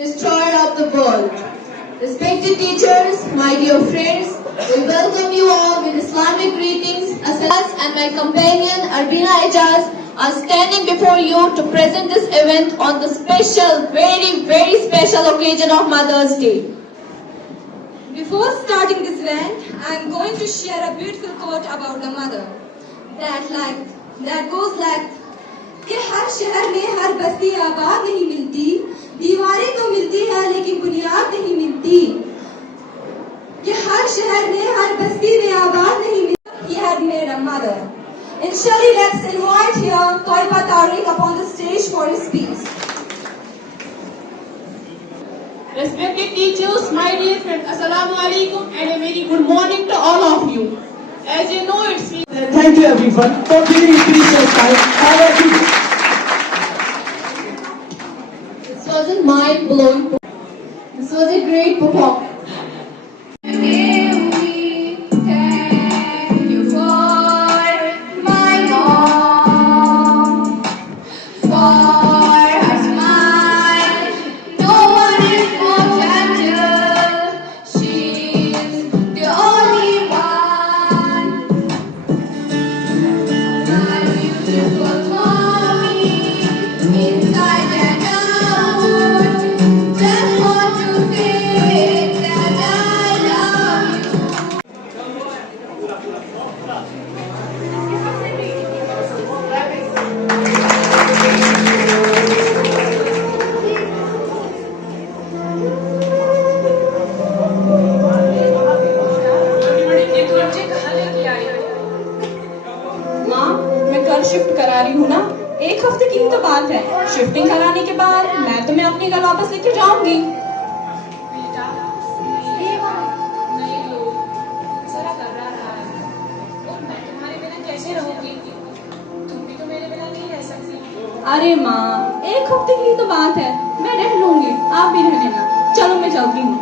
destroyer of the world. Respected teachers, my dear friends, we welcome you all with Islamic greetings. As and my companion Arbina Ejaz are standing before you to present this event on the special, very special occasion of Mother's Day. Before starting this event, I am going to share a beautiful quote about the mother. That goes like कि हर शहर में हर बस्ती आबाद नहीं मिलती, दीवारें तो मिलती है लेकिन बुनियाद नहीं मिलती। कि हर शहर में हर बस्ती में आबाद नहीं मिलती। He had made a mother. Initially, let's invite here Toiba Tariq upon the stage for his speech. Respected teachers, my dear friends, Assalamu alaikum and a very good morning to all of you. As you know, it's me. Thank you everyone for giving me precious time. How are you? This wasn't mind-blowing. This was a great performance. Shift करा रही हूँ ना, एक हफ्ते की ही तो बात है। शिफ्टिंग कराने के बाद मैं तुम्हें अपने घर वापस लेके जाऊंगी। बेटा, नए लोग जरा घबरा रहा है और मैं तुम्हारे बिना कैसे रहूंगी? तुम भी तो मेरे बिना नहीं रह सकती। अरे माँ, एक हफ्ते की ही तो बात है, मैं रह लूंगी, आप भी रह लेना। चलो मैं चलती हूँ।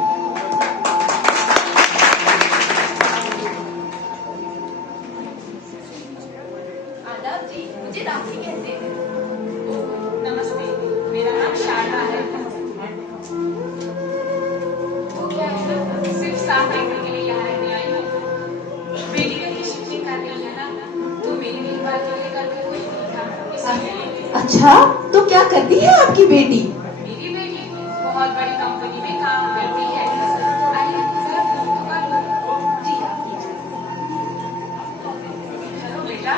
मुझे राखी कहते हैं। नमस्ते, मेरा नाम शारदा है। तो क्या है, सिर्फ साथ देखने के लिए यहाँ रहने आई हूँ। बेटी ने शिफ्टिंग कर ली है ना, तो मेरी देखभाल के लिए घर पे कोई नहीं था, इसलिए। अच्छा, तो क्या करती है आपकी बेटी? मेरी बेटी बहुत बड़ी कंपनी में काम करती है। आइए जरा फोन तो कर लो। जी हाँ। हेलो बेटा।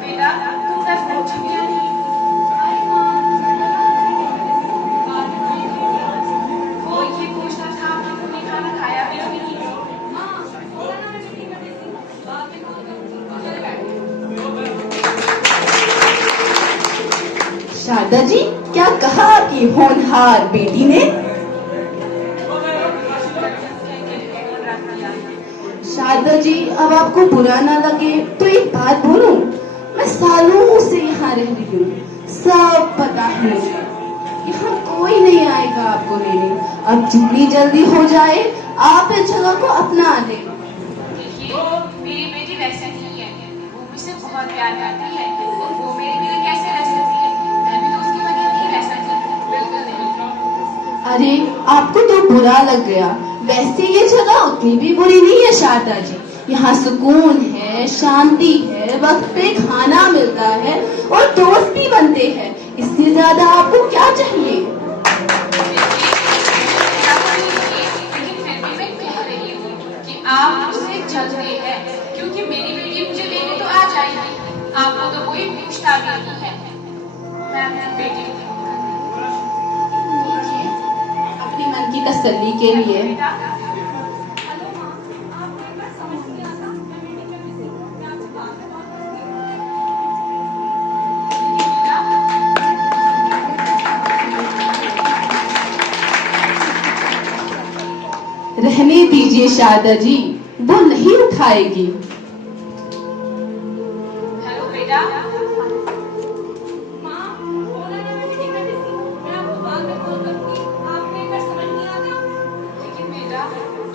बेटा, तुम 10 बजे छुट्टियां नहीं। वो ये पूछना था कि तुमने खाना खाया भी नहीं। शारदा जी, क्या कहा आपकी होनहार बेटी ने? शारदा जी, अब आपको बुरा ना लगे तो एक बात बोलूं, मैं सालों से यहाँ रह रही हूँ, सब पता है मुझे। यहाँ कोई नहीं आएगा आपको लेने। अब जितनी जल्दी हो जाए आप इस जगह को अपना ले। देखिए, मेरी बेटी वैसे नहीं है, वो मुझसे बहुत प्यार करती है और वो मेरे बिना कैसे रह सकती है? मैं भी तो उसके बगैर नहीं रह सकती। बिल्कुल नहीं। अरे, आपको तो बुरा लग गया। वैसे ये जगह उतनी भी बुरी नहीं है शारदा जी। यहाँ सुकून है, शांति है, वक्त पे खाना मिलता है और दोस्त भी बनते हैं। इससे ज्यादा आपको क्या चाहिए? लेकिन फिर भी मैं कह रही हूँ कि आप मुझसे चलते हैं, क्योंकि मेरी बेटी मुझे लेने तो आ जाएगी। आपको तो कोई पूछता भी नहीं है। मैं अपनी बेटी अपनी मन की तसल्ली के लिए। रहने दीजिए शारदा जी, वो नहीं उठाएगी। हेलो बेटा। लेकिन बेटा,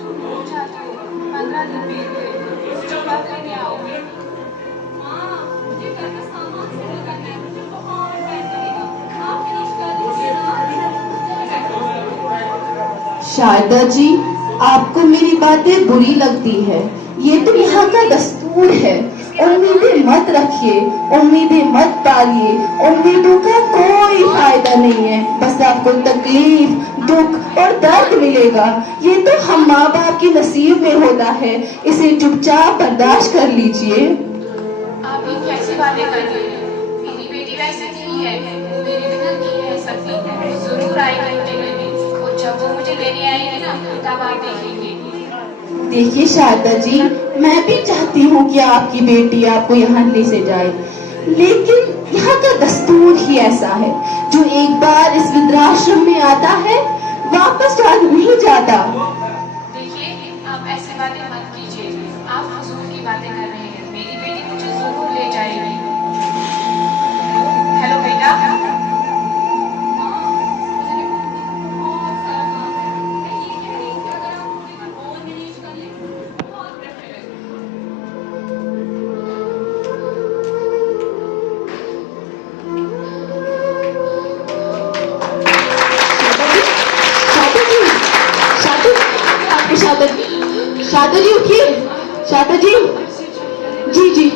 तुम रोज आती हो, 15 दिन बीत गए, जो बात लेने आओगे? मुझे घर का सामान सेटल करना है, मुझे बहुत टाइम लगेगा। आप शारदा जी, आपको मेरी बातें बुरी लगती है, ये तो यहाँ का दस्तूर है। उम्मीदें मत रखिए, उम्मीदें मत पालिए, उम्मीदों का कोई फायदा नहीं है, बस आपको तकलीफ, दुख और दर्द मिलेगा। ये तो हम माँ बाप की नसीब में होता है, इसे चुपचाप बर्दाश्त कर लीजिए। आप ये कैसी बातें कर रही हैं? मेरी बेटी वैसे नहीं है, वो मेरे बिना नहीं रह सकती है। जरूर आएगी मुझे लेने, और जब वो मुझे लेने आएगी ना, तब आप देखेंगे। देखिए शारदा जी, मैं भी चाहती हूँ कि आपकी बेटी आपको यहाँ ले से जाए, लेकिन यहाँ का दस्तूर ही ऐसा है, जो एक बार इस वृद्धाश्रम में आता है वापस नहीं जाता। देखिए, आप ऐसी बातें मत कीजिए, आप फजूल की बातें कर रहे हैं। मेरी बेटी मुझे जरूर ले जाएगी। हेलो बेटा। शारदा जी उठिए, शारदा जी, जी जी,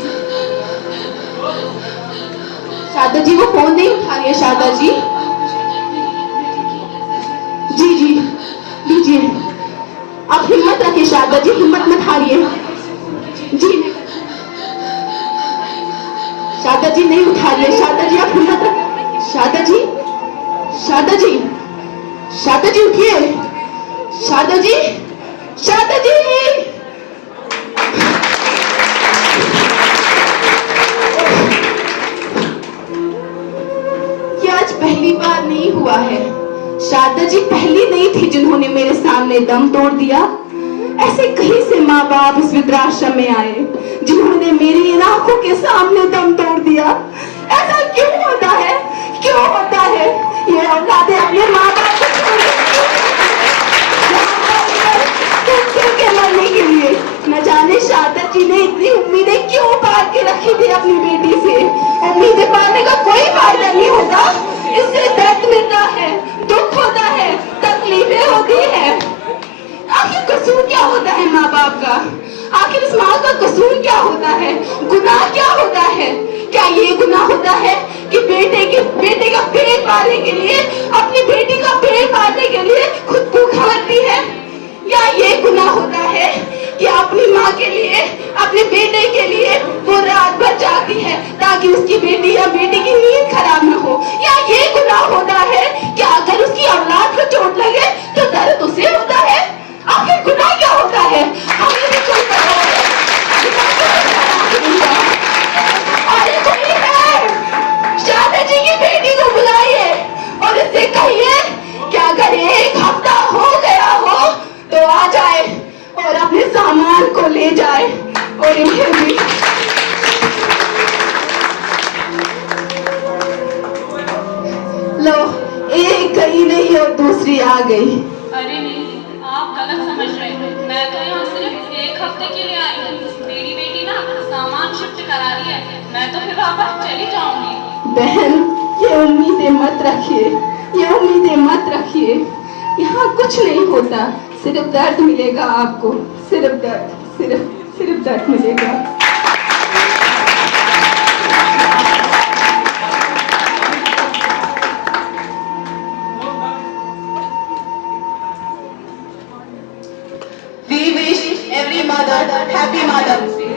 शारदा जी वो फोन नहीं उठा रही है। शारदा जी, जी जी, लीजिए, आप हिम्मत रखिए शारदा जी, हिम्मत मत हारिए। जी शारदा जी नहीं उठा रही है। शारदा जी आप हिम्मत रख, शारदा जी, शारदा जी, शारदा जी उठिए, शारदा जी, शारदा जी। ये आज पहली बार नहीं हुआ है, शारदा जी पहली नहीं थी जिन्होंने मेरे सामने दम तोड़ दिया। ऐसे कहीं से माँ बाप इस वृद्धाश्रम में आए जिन्होंने मेरी इन आंखों के सामने दम तोड़ दिया। ऐसा क्यों होता है, क्यों होता है? ये औलादें अपने माँ बाप को के मरने के लिए। न जाने शारदा जी ने इतनी उम्मीदें क्यों पाल के रखी थी अपनी बेटी से। उम्मीदें पालने का कोई फायदा नहीं होता, इससे दर्द मिलता है, दुख होता है, तकलीफें होती है। आखिर कसूर क्या होता है माँ बाप का? आखिर इस माँ का कसूर क्या होता है? गुनाह क्या होता है? क्या ये गुनाह होता है कि बेटे का पेट पालने के लिए, अपनी बेटी का पेट पालने के लिए खुद भूखा मरती है? या ये गुनाह होता है कि अपनी माँ के लिए, अपने बेटे के लिए वो रात भर जाती है ताकि उसकी बेटी या बेटी की नींद खराब न हो? या ये गुनाह होता है कि अगर उसकी औलाद को चोट लगे तो दर्द उसे होता है? आखिर गुनाह क्या होता है? हमें भी कोई पता है। अरे कोई है, शारदा जी की बेटी को बुलाइए और इससे कहिए कि अगर एक हफ्ता हो गया हो तो आ जाए और अपने सामान को ले जाए। और इन्हें भी लो, एक गई नहीं और दूसरी आ गई। अरे नहीं, आप गलत समझ रहे हैं। मैं तो यहाँ सिर्फ एक हफ्ते के लिए आई हूँ। मेरी बेटी ना सामान शिफ्ट करा रही है, मैं तो फिर वापस चली जाऊंगी। बहन, ये उम्मीदें मत रखिए, ये उम्मीदें मत रखिए। यहाँ कुछ नहीं होता, सिर्फ दर्द मिलेगा आपको, सिर्फ दर्द, सिर्फ दर्द मिलेगा। We wish every mother happy Mother's Day.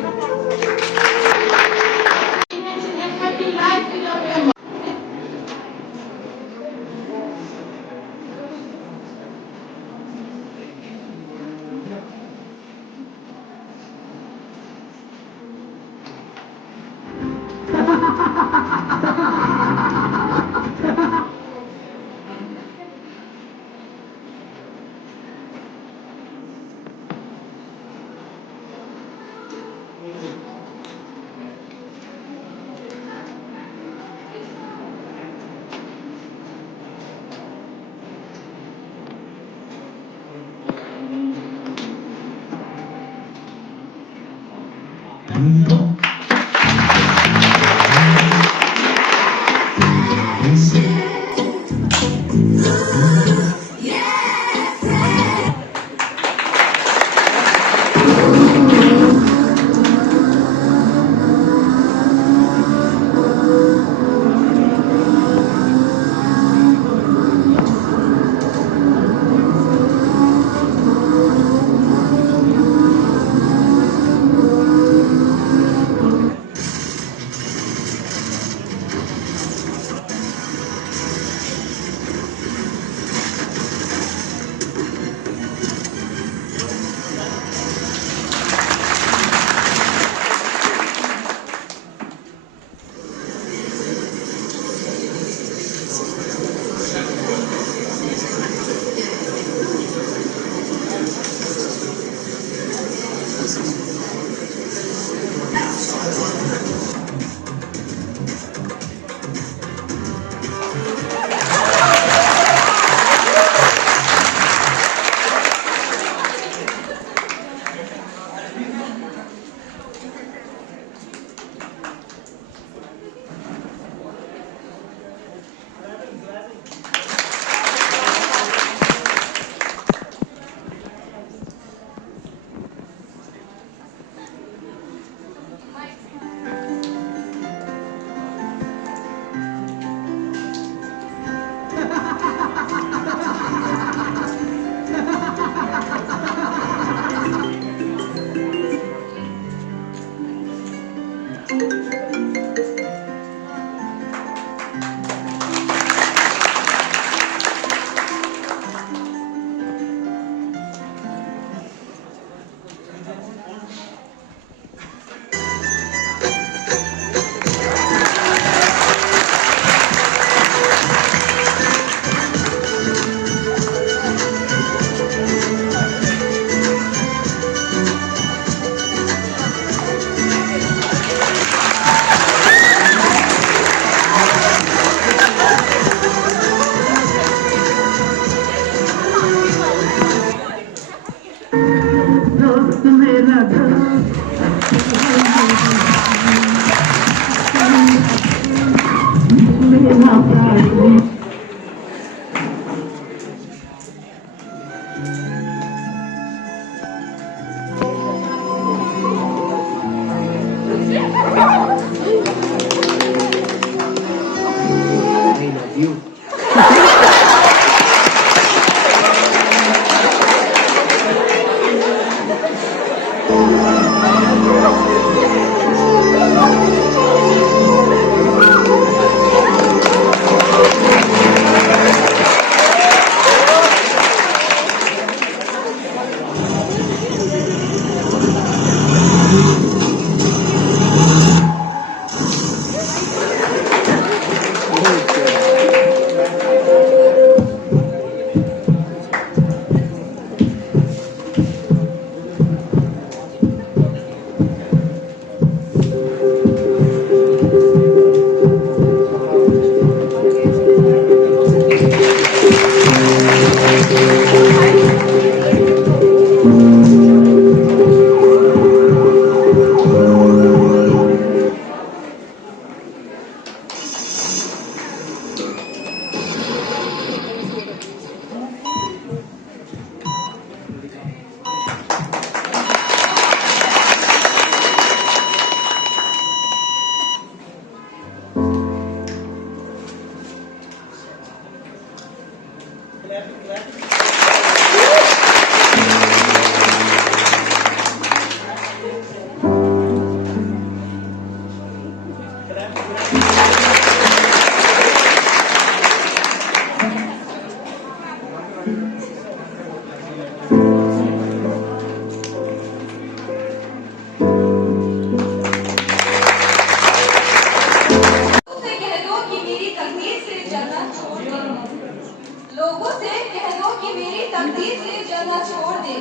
लोगों से कह दो कि मेरी तकदीर से जलना छोड़ दे।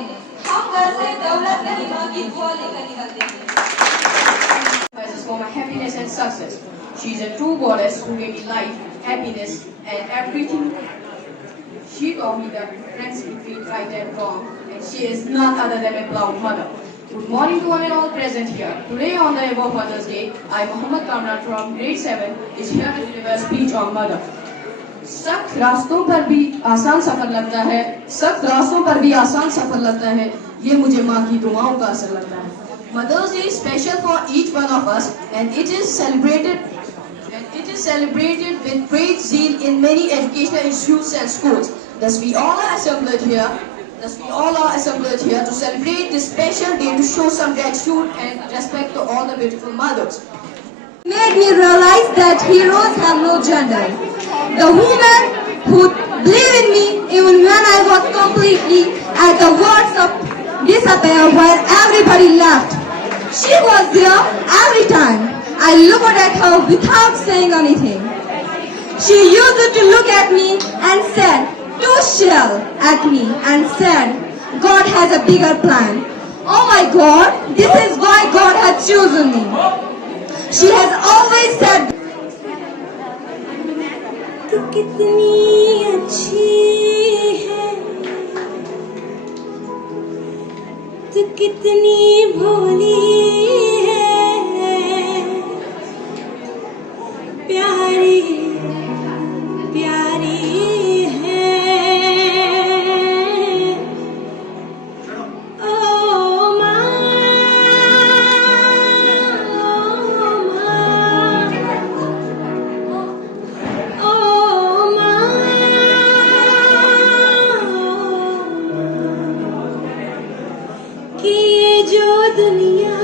हम घर से दौलत नहीं माँ की दुआ लेकर निकलते हैं। For my happiness and success. She is a true goddess who gave me life, happiness, and everything. She taught me the difference between right and wrong, and she is none other than my proud mother. Good morning to one and all present here. Today on the eve of Mother's Day, I, Muhammad Kamran from grade 7, is here to deliver a speech on mother. सख्त रास्तों पर भी आसान सफर लगता है, सख्त रास्तों पर भी आसान सफर लगता है, ये मुझे माँ की दुआओं का असर लगता है. Mother's Day is special for each one of us, and it is celebrated with great zeal in many educational institutes and schools. Thus we all are assembled here to celebrate this special day to show some gratitude and respect to all the beautiful mothers. Made me realize that heroes have no gender. The woman who believed in me even when I was completely at the worst of despair while everybody left. She was there every time I looked at her without saying anything. She used to look at me and said, to shell at me and said, God has a bigger plan. Oh my God, this is why God has chosen me. She has always said, तू कितनी अच्छी है, तू कितनी भोली है, प्यारी प्यारी है. ओ माँ, ओ माँ, कि ये जो दुनिया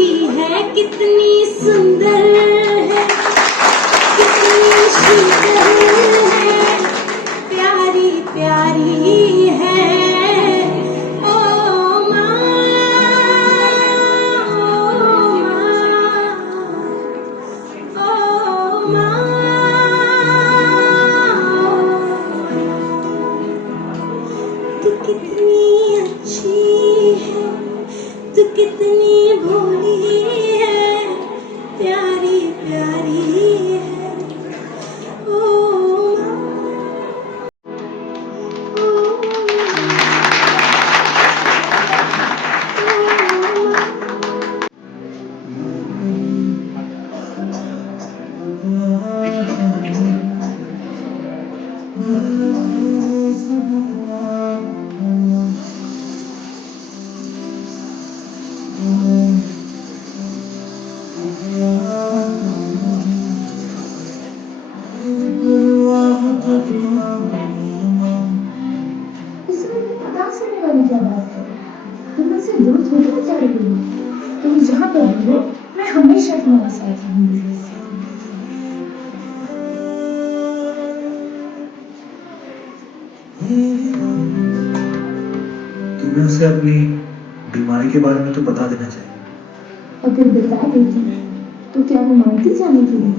होती है कितनी सुंदर है, कितनी सुंदर है, प्यारी प्यारी है। ओ माँ, ओ माँ, तू कितनी अच्छी है, तू कितनी भोली है, प्यारी प्यारी है। ओ माँ, इसमें उदास होने वाली क्या बात है? तुम मुझसे दूर थोड़ी ना जा रही हो। तुम जहाँ पर भी हो, मैं हमेशा तुम्हारे साथ रहूंगी। तुम्हें उसे अपनी बीमारी के बारे में तो बता देना चाहिए। अगर बता देती तो क्या वो मानती जाने के लिए?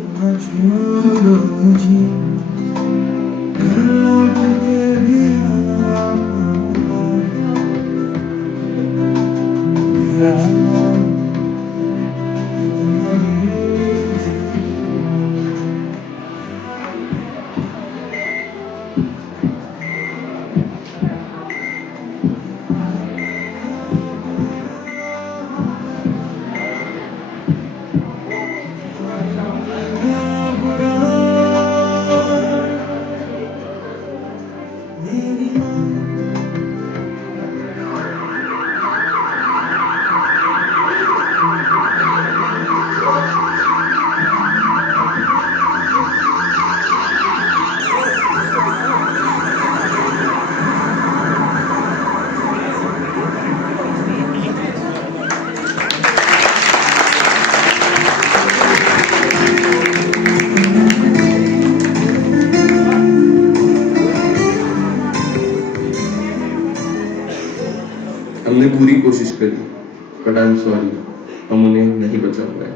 हमने पूरी कोशिश करी, बट आई एम सॉरी, हम उन्हें नहीं बचा पाए।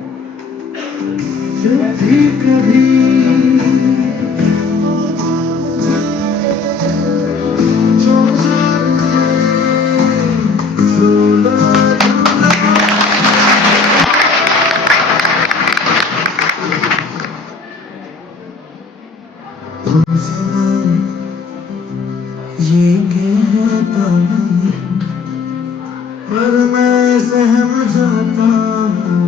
ये कहता हूँ पर मैं सहम जाता हूँ।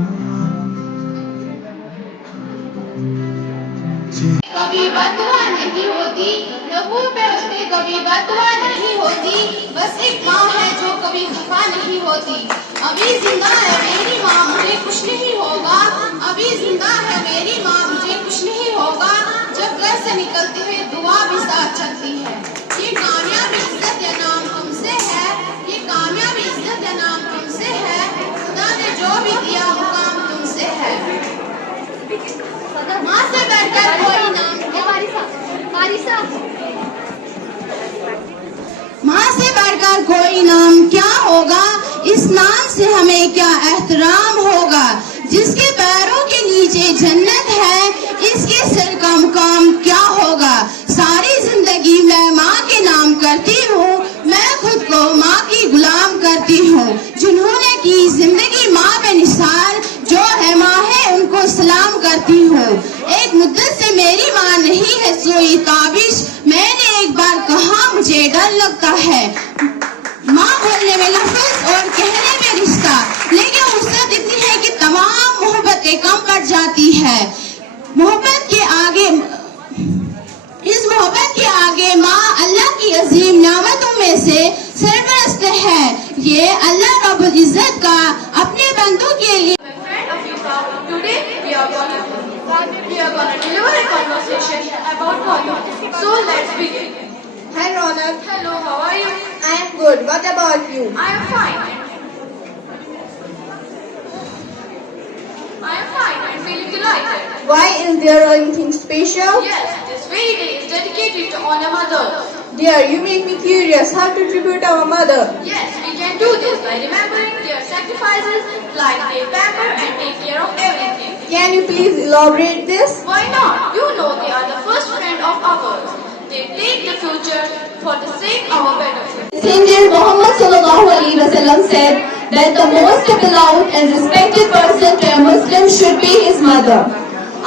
कभी बदुआ नहीं होती, लहू पे उसके कभी बदुआ नहीं होती, बस एक माँ है जो कभी खफा नहीं होती। अभी जिंदा है मेरी माँ, मुझे कुछ नहीं होगा, अभी जिंदा है मेरी माँ, मुझे कुछ नहीं होगा। जब घर से निकलते हुए दुआ भी साथ चलती है। ये कामयाब इज्जत या नाम तुमसे है, ये कामयाब इज्जत या नाम तुमसे है, खुदा ने जो भी दिया मुकाम तुमसे है। माँ से बढ़कर कोई नाम माँ से बढ़कर कोई नाम क्या होगा, इस नाम से हमें क्या एहतराम होगा। जिसके पैरों के नीचे जन्नत है, इसके सिर का मुकाम क्या होगा। सारी जिंदगी मैं माँ के नाम करती हूँ, मैं खुद को माँ की गुलाम करती हूँ। जिन्होंने की जिंदगी माँ पे निसार, जो है माँ है उनको सलाम करती हूँ। एक मुद्दत से मेरी माँ नहीं है सोई ताबिश, मैंने एक बार कहा मुझे डर लगता है। माँ बोलने में लफ्ज और कहने में रिश्ता, लेकिन उससे इतनी है कि तमाम मोहब्बतें कम पड़ जाती है। मोहब्बत के आगे, इस मोहब्बत के आगे माँ अल्लाह की अजीम नेमतों में से सरपरस्त है। ये अल्लाह रब्बुल इज्जत का अपने बंदों के लिए। Today we are gonna deliver a conversation about Bollywood. So let's begin. Hi Ronak. Hello, how are you? I am good. What about you? I am fine. I am fine and feeling delighted. Why is there anything special? Yes, this very day is dedicated to honor mother. Dear, you make me curious how to tribute our mother. Yes, we can do this by remembering their sacrifices, like they pamper and take care of everything. Can you please elaborate this? Why not? You know they are the first friend of ours. They take the future for the sake of our benefit. Messenger Muhammad sallallahu alaihi wasallam said that the most beloved and respected person to a Muslim should be his mother.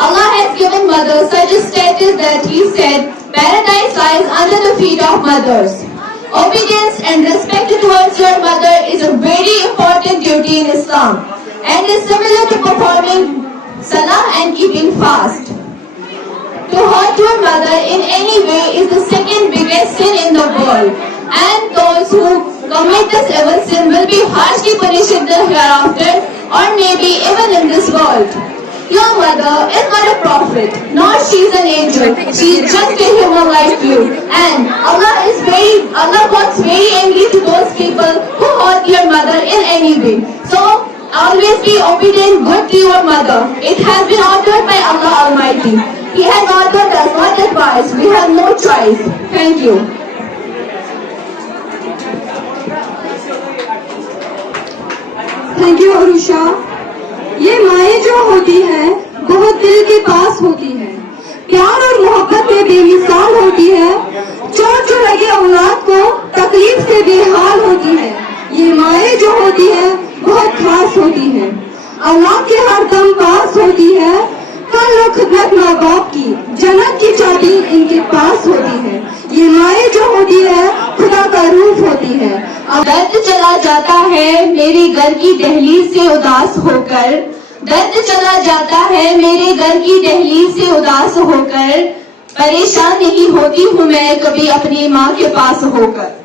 Allah has given mothers such a status that He said, paradise lies under the feet of mothers. Obedience and respect towards your mother is a very important duty in Islam and is similar to performing salah and keeping fast. To hurt your mother in any way is the second biggest sin in the world, and those who commit this evil sin will be harshly punished in the hereafter or maybe even in this world. Your mother is not a prophet, nor she is an angel. She is just a human like you. And Allah was very angry to those people who hurt your mother in any way. So always be obedient, good to your mother. It has been ordered by Allah Almighty. He has ordered us, not advised. We have no choice. Thank you. Thank you Arusha. ये माएँ जो होती हैं बहुत दिल के पास होती हैं, प्यार और मोहब्बत में बेमिसाल होती है, चोट जो लगे औलाद को तकलीफ से बेहाल होती है। ये माएँ जो होती हैं बहुत खास होती हैं, औलाद के हर दम पास होती है। कर लो खिदमत माँ बाप की, जन्नत की चाबी इनके पास होती है। ये माएँ जो होती है खुदा का रूप होती है। दर्द चला जाता है मेरे घर की दहलीज से उदास होकर, दर्द चला जाता है मेरे घर की दहलीज से उदास होकर, परेशान नहीं होती हूँ मैं कभी अपनी माँ के पास होकर।